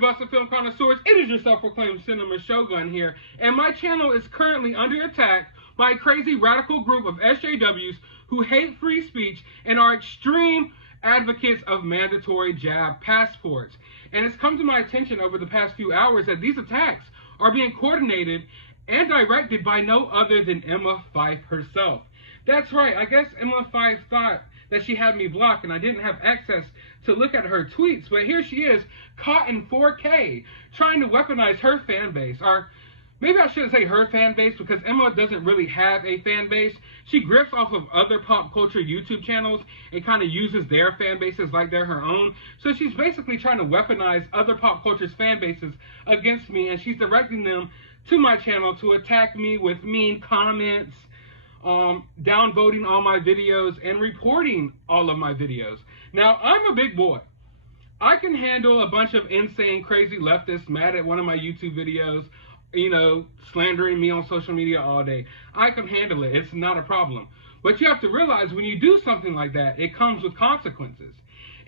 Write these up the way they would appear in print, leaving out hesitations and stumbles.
Busted Film Connoisseurs, it is your self-proclaimed cinema shogun here, and my channel is currently under attack by a crazy radical group of SJWs who hate free speech and are extreme advocates of mandatory jab passports. And it's come to my attention over the past few hours that these attacks are being coordinated and directed by no other than Emma Fyffe herself. That's right, I guess Emma Fyffe thought that she had me blocked and I didn't have access to look at her tweets, but here she is, caught in 4K, trying to weaponize her fan base. Or maybe I shouldn't say her fan base, because Emma doesn't really have a fan base. She grifts off of other pop culture YouTube channels and kind of uses their fan bases like they're her own. So she's basically trying to weaponize other pop culture's fan bases against me, and she's directing them to my channel to attack me with mean comments, downvoting all my videos, and reporting all of my videos. Now, I'm a big boy. I can handle a bunch of insane, crazy leftists mad at one of my YouTube videos, you know, slandering me on social media all day. I can handle it. It's not a problem. But you have to realize when you do something like that, it comes with consequences.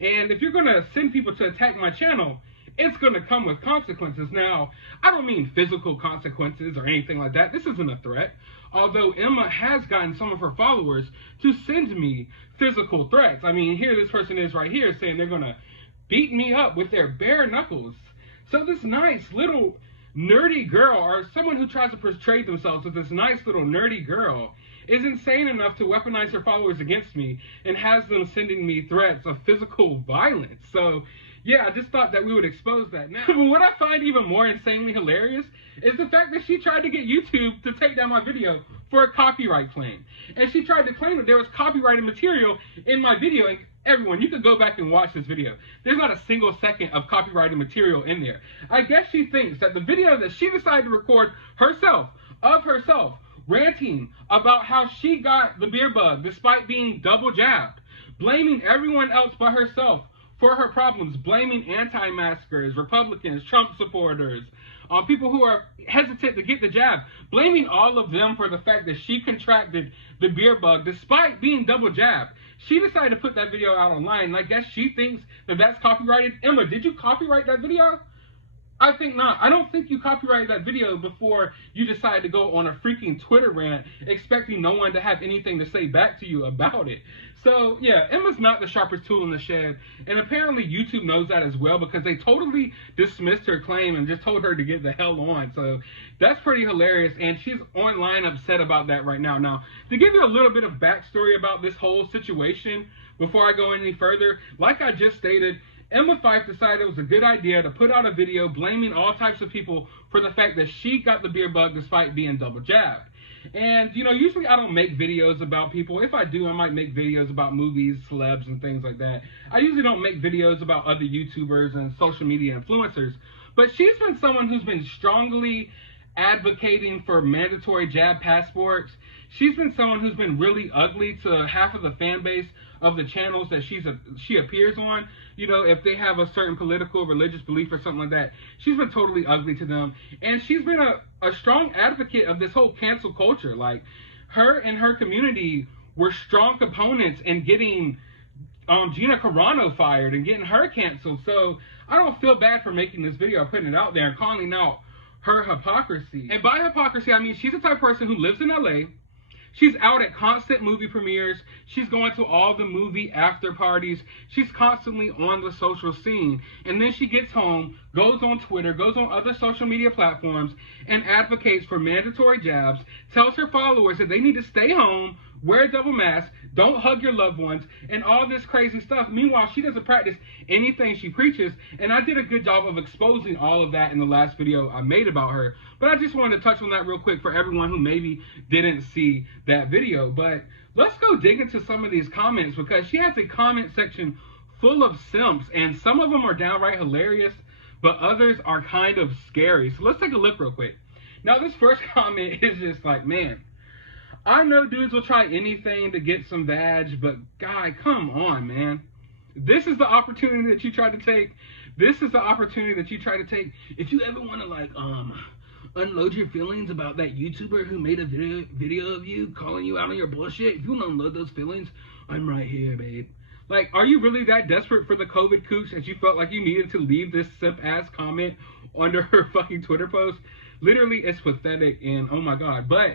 And if you're going to send people to attack my channel, it's going to come with consequences. Now, I don't mean physical consequences or anything like that. This isn't a threat. Although Emma has gotten some of her followers to send me physical threats. I mean, here this person is right here saying they're going to beat me up with their bare knuckles. So this nice little nerdy girl, or someone who tries to portray themselves as this nice little nerdy girl, is insane enough to weaponize her followers against me and has them sending me threats of physical violence. So yeah, I just thought that we would expose that. Now, but what I find even more insanely hilarious is the fact that she tried to get YouTube to take down my video for a copyright claim. And she tried to claim that there was copyrighted material in my video. And everyone, you can go back and watch this video. There's not a single second of copyrighted material in there. I guess she thinks that the video that she decided to record herself, of herself, ranting about how she got the beer bug despite being double jabbed, blaming everyone else but herself for her problems, blaming anti-maskers, Republicans, Trump supporters, people who are hesitant to get the jab, blaming all of them for the fact that she contracted the beer bug despite being double jabbed. She decided to put that video out online, and I guess she thinks that that's copyrighted. Emma, did you copyright that video? I think not. I don't think you copyrighted that video before you decided to go on a freaking Twitter rant expecting no one to have anything to say back to you about it. So yeah, Emma's not the sharpest tool in the shed, and apparently YouTube knows that as well, because they totally dismissed her claim and just told her to get the hell on. So that's pretty hilarious, and she's online upset about that right now. Now, to give you a little bit of backstory about this whole situation before I go any further, like I just stated, Emma Fyffe decided it was a good idea to put out a video blaming all types of people for the fact that she got the beer bug despite being double jabbed. And, you know, usually I don't make videos about people. If I do, I might make videos about movies, celebs, and things like that. I usually don't make videos about other YouTubers and social media influencers. But she's been someone who's been strongly advocating for mandatory jab passports. She's been someone who's been really ugly to half of the fan base of the channels that she appears on. You know, if they have a certain political, religious belief or something like that, she's been totally ugly to them. And she's been a strong advocate of this whole cancel culture. Like, her and her community were strong components in getting Gina Carano fired and getting her canceled. So I don't feel bad for making this video, putting it out there and calling out her hypocrisy. And by hypocrisy, I mean she's the type of person who lives in LA. She's out at constant movie premieres. She's going to all the movie after parties. She's constantly on the social scene. And then she gets home, goes on Twitter, goes on other social media platforms, and advocates for mandatory jabs, tells her followers that they need to stay home, wear a double mask, don't hug your loved ones, and all this crazy stuff. Meanwhile, she doesn't practice anything she preaches, and I did a good job of exposing all of that in the last video I made about her. But I just wanted to touch on that real quick for everyone who maybe didn't see that video. But let's go dig into some of these comments, because she has a comment section full of simps, and some of them are downright hilarious, but others are kind of scary. So let's take a look real quick. Now, this first comment is just like, man, I know dudes will try anything to get some badge, but guy, come on, man. This is the opportunity that you try to take. This is the opportunity that you try to take. If you ever want to, like, unload your feelings about that YouTuber who made a video of you calling you out on your bullshit, if you want to unload those feelings, I'm right here, babe. Like, are you really that desperate for the COVID cooch that you felt like you needed to leave this simp-ass comment under her fucking Twitter post? Literally, it's pathetic, and oh my god. But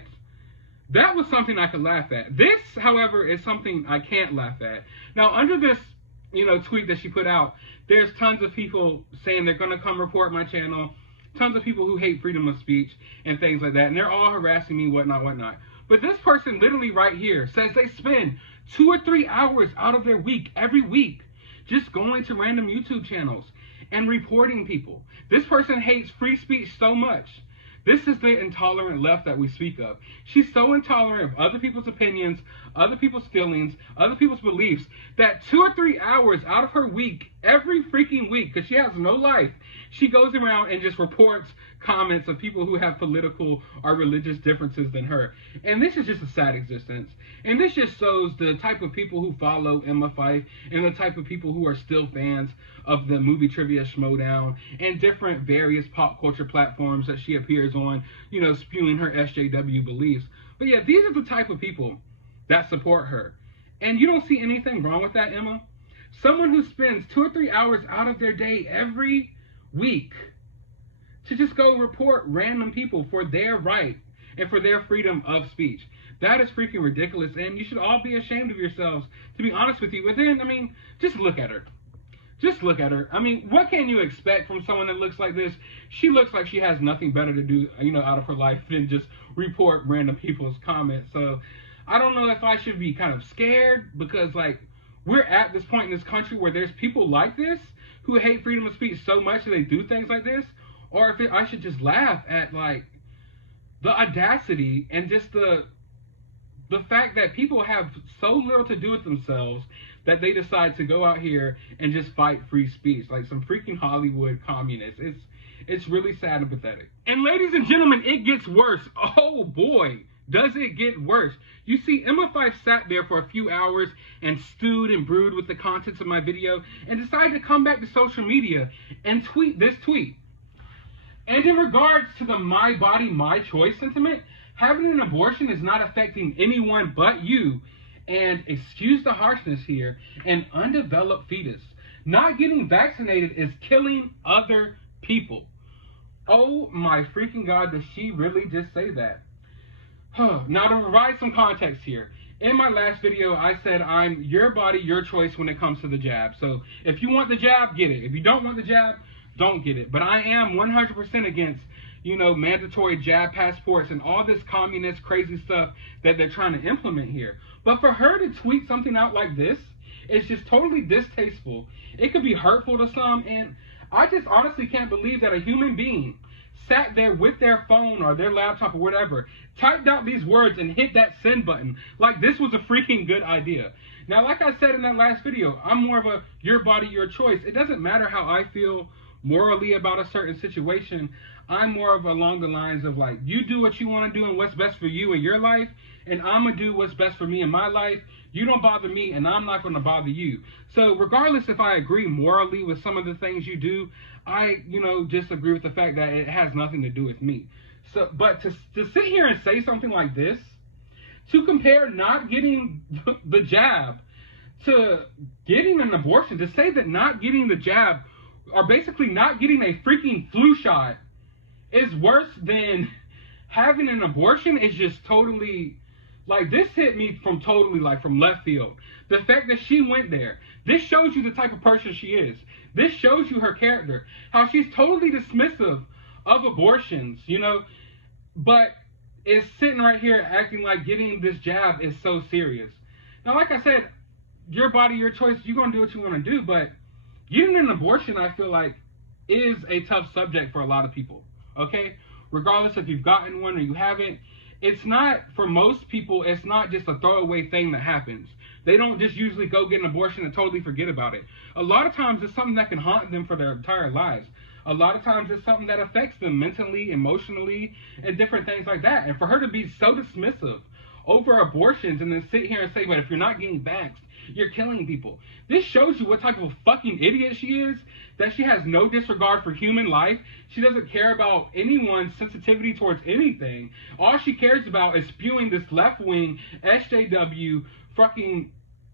that was something I could laugh at. This, however, is something I can't laugh at. Now, under this, tweet that she put out, there's tons of people saying they're going to come report my channel, tons of people who hate freedom of speech and things like that, and they're all harassing me, whatnot. But this person literally right here says they spend 2 or 3 hours out of their week, every week, just going to random YouTube channels and reporting people. This person hates free speech so much. This is the intolerant left that we speak of. She's so intolerant of other people's opinions, other people's feelings, other people's beliefs, that 2 or 3 hours out of her week, every freaking week, because she has no life, she goes around and just reports comments of people who have political or religious differences than her. And this is just a sad existence. And this just shows the type of people who follow Emma Fyffe and the type of people who are still fans of the movie Trivia Schmodown and different various pop culture platforms that she appears on, spewing her SJW beliefs. But yeah, these are the type of people that support her. And you don't see anything wrong with that, Emma? Someone who spends 2 or 3 hours out of their day every week to just go report random people for their right and for their freedom of speech. That is freaking ridiculous, and you should all be ashamed of yourselves, to be honest with you. But then, just look at her. Just look at her. What can you expect from someone that looks like this? She looks like she has nothing better to do, out of her life than just report random people's comments. So I don't know if I should be kind of scared, because, we're at this point in this country where there's people like this who hate freedom of speech so much that they do things like this, or if I should just laugh at, the audacity and just the fact that people have so little to do with themselves that they decide to go out here and just fight free speech like some freaking Hollywood communists. It's really sad and pathetic. And ladies and gentlemen, it gets worse. Oh boy, does it get worse. You see, Emma Fyffe sat there for a few hours and stewed and brewed with the contents of my video and decided to come back to social media and tweet this tweet. And in regards to the my body, my choice sentiment, having an abortion is not affecting anyone but you. And excuse the harshness here, an undeveloped fetus. Not getting vaccinated is killing other people. Oh my freaking God, does she really just say that? Now, to provide some context here, in my last video, I said I'm your body, your choice when it comes to the jab. So if you want the jab, get it. If you don't want the jab, don't get it. But I am 100% against, mandatory jab passports and all this communist crazy stuff that they're trying to implement here. But for her to tweet something out like this, it's just totally distasteful. It could be hurtful to some, and I just honestly can't believe that a human being sat there with their phone or their laptop or whatever, typed out these words and hit that send button like this was a freaking good idea. Now, like I said in that last video, I'm more of a your body, your choice. It doesn't matter how I feel morally about a certain situation. I'm more of along the lines of you do what you want to do and what's best for you in your life, and I'm going to do what's best for me in my life. You don't bother me, and I'm not going to bother you. So regardless if I agree morally with some of the things you do, I, just agree with the fact that it has nothing to do with me. So, but to sit here and say something like this, to compare not getting the jab to getting an abortion, to say that not getting the jab, or basically not getting a freaking flu shot, is worse than having an abortion, is just totally, this hit me from totally, from left field. The fact that she went there, this shows you the type of person she is. This shows you her character, how she's totally dismissive of abortions, but is sitting right here acting like getting this jab is so serious. Now, like I said, your body, your choice, you're going to do what you want to do, but getting an abortion, I feel like, is a tough subject for a lot of people, okay? Regardless if you've gotten one or you haven't, it's not, for most people, it's not just a throwaway thing that happens. They don't just usually go get an abortion and totally forget about it. A lot of times it's something that can haunt them for their entire lives. A lot of times it's something that affects them mentally, emotionally, and different things like that. And for her to be so dismissive over abortions and then sit here and say, but if you're not getting vaxxed, you're killing people. This shows you what type of a fucking idiot she is, that she has no disregard for human life. She doesn't care about anyone's sensitivity towards anything. All she cares about is spewing this left-wing SJW fucking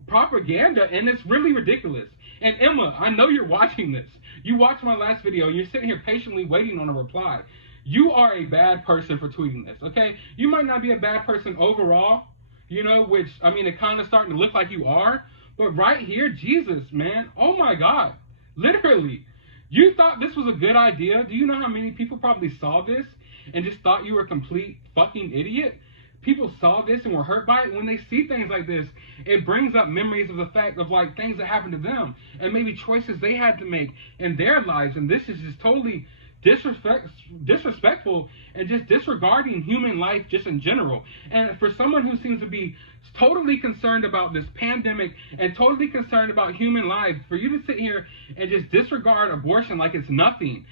propaganda, and it's really ridiculous. And Emma, I know you're watching this. You watched my last video, and you're sitting here patiently waiting on a reply. You are a bad person for tweeting this, okay? You might not be a bad person overall, you know, which, I mean, it kind of starting to look like you are. But right here, Jesus, man, oh my God, literally. You thought this was a good idea? Do you know how many people probably saw this and just thought you were a complete fucking idiot? People saw this and were hurt by it. When they see things like this, it brings up memories of the fact of like things that happened to them and maybe choices they had to make in their lives. And this is just totally disrespectful and just disregarding human life just in general. And for someone who seems to be totally concerned about this pandemic and totally concerned about human life, for you to sit here and just disregard abortion like it's nothing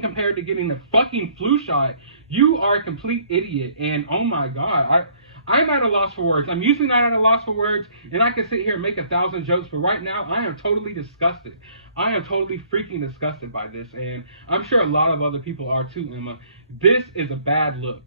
compared to getting the fucking flu shot, you are a complete idiot. And oh my God, I'm at a loss for words. I'm usually not at a loss for words, and I can sit here and make 1,000 jokes, but right now I am totally disgusted. I am totally freaking disgusted by this, and I'm sure a lot of other people are too, Emma. This is a bad look.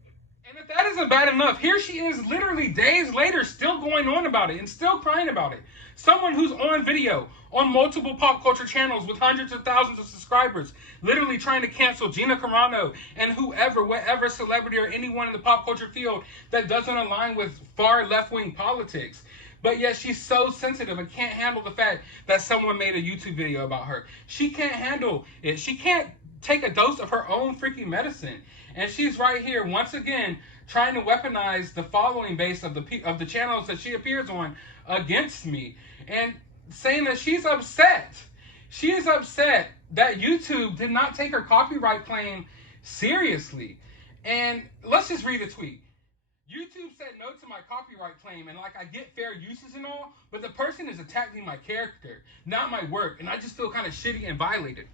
And if that isn't bad enough, here she is literally days later still going on about it and still crying about it. Someone who's on video on multiple pop culture channels with hundreds of thousands of subscribers, literally trying to cancel Gina Carano and whatever celebrity or anyone in the pop culture field that doesn't align with far left-wing politics. But yet she's so sensitive and can't handle the fact that someone made a YouTube video about her. She can't handle it. She can't take a dose of her own freaking medicine. And she's right here once again trying to weaponize the following base of the channels that she appears on against me, and saying that she's upset. She is upset that YouTube did not take her copyright claim seriously. And let's just read a tweet. YouTube said no to my copyright claim, and like I get fair uses and all, but the person is attacking my character, not my work, and I just feel kind of shitty and violated.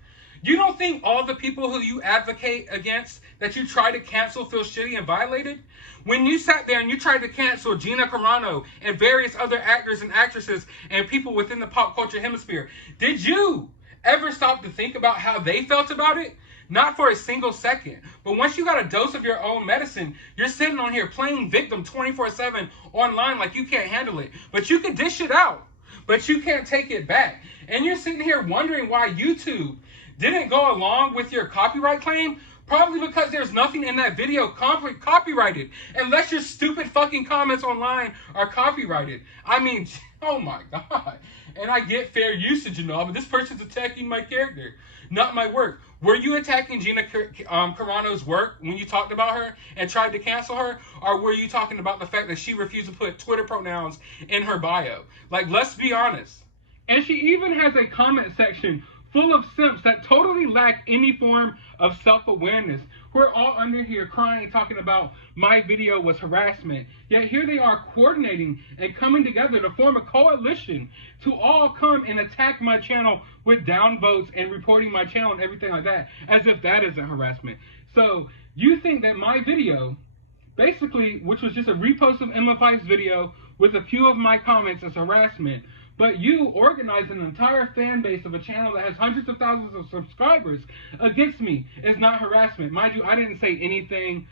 You don't think all the people who you advocate against, that you try to cancel, feel shitty and violated? When you sat there and you tried to cancel Gina Carano and various other actors and actresses and people within the pop culture hemisphere, did you ever stop to think about how they felt about it? Not for a single second. But once you got a dose of your own medicine, you're sitting on here playing victim 24/7 online like you can't handle it. But you can dish it out. But you can't take it back. And you're sitting here wondering why YouTube didn't go along with your copyright claim. Probably because there's nothing in that video copyrighted. Unless your stupid fucking comments online are copyrighted. I mean, oh my God. And I get fair usage and all, but this person's attacking my character, not my work. Were you attacking Gina Carano's work when you talked about her and tried to cancel her? Or were you talking about the fact that she refused to put Twitter pronouns in her bio? Like, let's be honest. And she even has a comment section full of simps that totally lack any form of self-awareness. We're all under here crying, talking about my video was harassment. Yet here they are coordinating and coming together to form a coalition to all come and attack my channel with downvotes and reporting my channel and everything like that, as if that isn't harassment. So you think that my video, basically, which was just a repost of Emma Fyffe's video with a few of my comments, is harassment. But you organize an entire fan base of a channel that has hundreds of thousands of subscribers against me is not harassment. Mind you, I didn't say anything,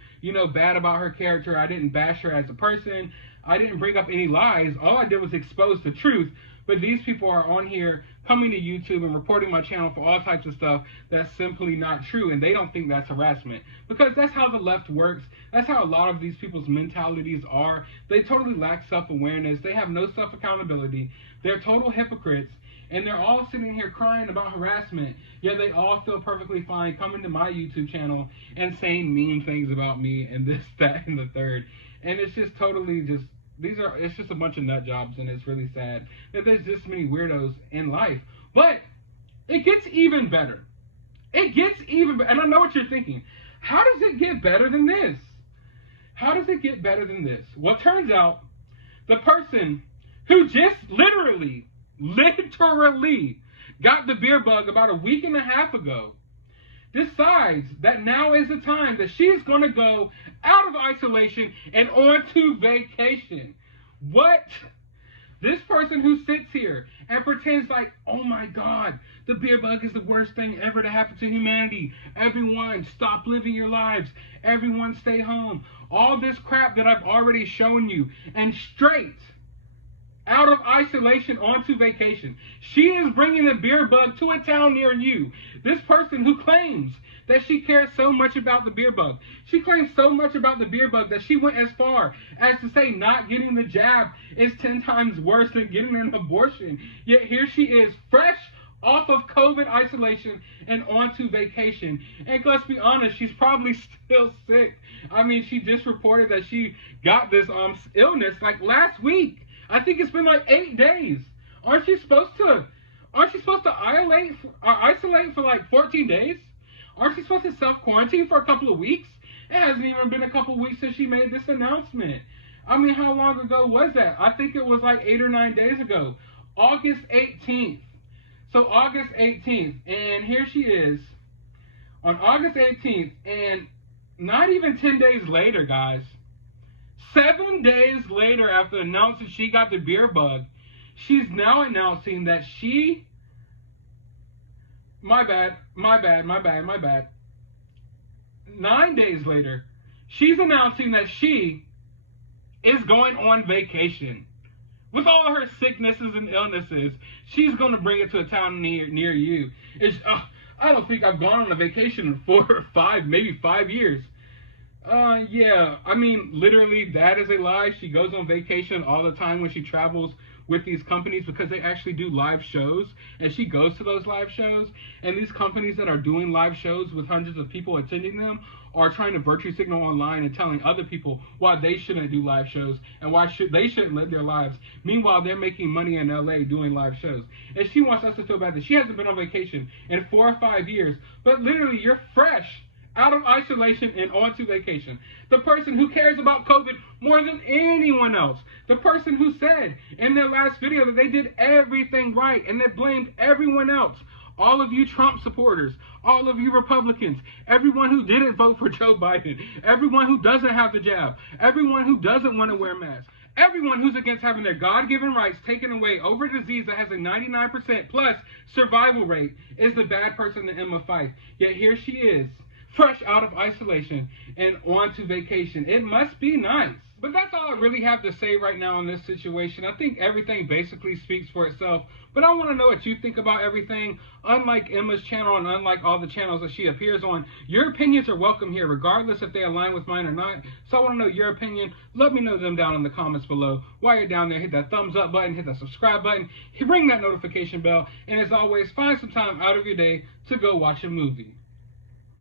bad about her character. I didn't bash her as a person. I didn't bring up any lies. All I did was expose the truth. But these people are on here coming to YouTube and reporting my channel for all types of stuff that's simply not true. And they don't think that's harassment. Because that's how the left works. That's how a lot of these people's mentalities are. They totally lack self-awareness. They have no self-accountability. They're total hypocrites, and they're all sitting here crying about harassment, yet they all feel perfectly fine coming to my YouTube channel and saying mean things about me and this, that, and the third. And it's just totally it's just a bunch of nut jobs, and it's really sad that there's this many weirdos in life. But it gets even better. It gets even better. And I know what you're thinking. How does it get better than this? How does it get better than this? Well, it turns out the person who just literally got the beer bug about a week and a half ago, decides that now is the time that she's going to go out of isolation and on to vacation. What? This person who sits here and pretends like, oh my God, the beer bug is the worst thing ever to happen to humanity. Everyone, stop living your lives. Everyone, stay home. All this crap that I've already shown you. And straight out of isolation onto vacation. She is bringing the beer bug to a town near you. This person who claims that she cares so much about the beer bug. She claims so much about the beer bug that she went as far as to say not getting the jab is 10 times worse than getting an abortion. Yet here she is, fresh off of COVID isolation and onto vacation. And let's be honest, she's probably still sick. I mean, she just reported that she got this illness like last week. I think it's been like 8 days. Aren't you supposed to isolate for like 14 days? Aren't you supposed to self-quarantine for a couple of weeks? It hasn't even been a couple of weeks since she made this announcement. I mean, how long ago was that? I think it was like 8 or 9 days ago. August 18th. So August 18th, and here she is on August 18th, and not even 10 days later, guys, 7 days later after announcing she got the beer bug, she's now announcing that she, my bad. 9 days later, she's announcing that she is going on vacation. With all her sicknesses and illnesses, she's going to bring it to a town near you. I don't think I've gone on a vacation in 4 or 5, maybe 5 years. Yeah, I mean, literally, that is a lie. She goes on vacation all the time when she travels with these companies because they actually do live shows, and she goes to those live shows, and these companies that are doing live shows with hundreds of people attending them are trying to virtue signal online and telling other people why they shouldn't do live shows and why they shouldn't live their lives. Meanwhile, they're making money in LA doing live shows. And she wants us to feel bad that she hasn't been on vacation in 4 or 5 years, but literally, you're fresh out of isolation and onto vacation. The person who cares about COVID more than anyone else. The person who said in their last video that they did everything right and they blamed everyone else. All of you Trump supporters, all of you Republicans, everyone who didn't vote for Joe Biden, everyone who doesn't have the jab, everyone who doesn't want to wear masks, everyone who's against having their God-given rights taken away over a disease that has a 99% plus survival rate is the bad person to Emma Fyffe. Yet here she is, fresh out of isolation and on to vacation. It must be nice. But that's all I really have to say right now in this situation. I think everything basically speaks for itself. But I want to know what you think about everything. Unlike Emma's channel and unlike all the channels that she appears on, your opinions are welcome here, regardless if they align with mine or not. So I want to know your opinion. Let me know them down in the comments below. While you're down there, hit that thumbs up button, hit that subscribe button, ring that notification bell, and as always, find some time out of your day to go watch a movie.